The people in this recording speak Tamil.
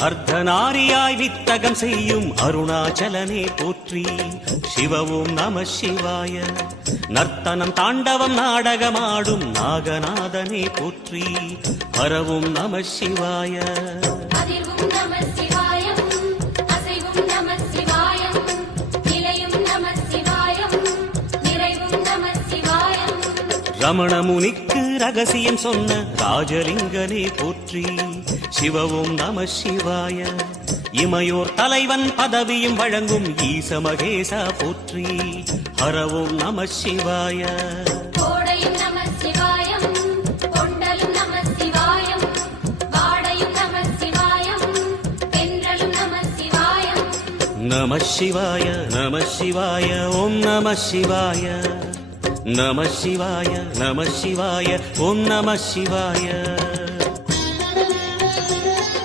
அர்த்தநாரியாய் வித்தகம் செய்யும் அருணாச்சலனே போற்றி. சிவவும் நம சிவாய. நர்த்தனம் தாண்டவம் நாடகமாடும் நாகநாதனே போற்றி. ஹரவும் நம சிவாய. ரமண முனிக்கு ரகசியம் சொன்ன ராஜலிங்கனே போற்றி. சிவவும் நம சிவாய. இமையோர் தலைவன் பதவியும் வழங்கும் ஈச மகேசா போற்றி. ஹரவும் நம சிவாய. நம சிவாய நம சிவாய ஓம் நம சிவாய. நம சிவாய நம சிவாய ஓம் நம சிவாய.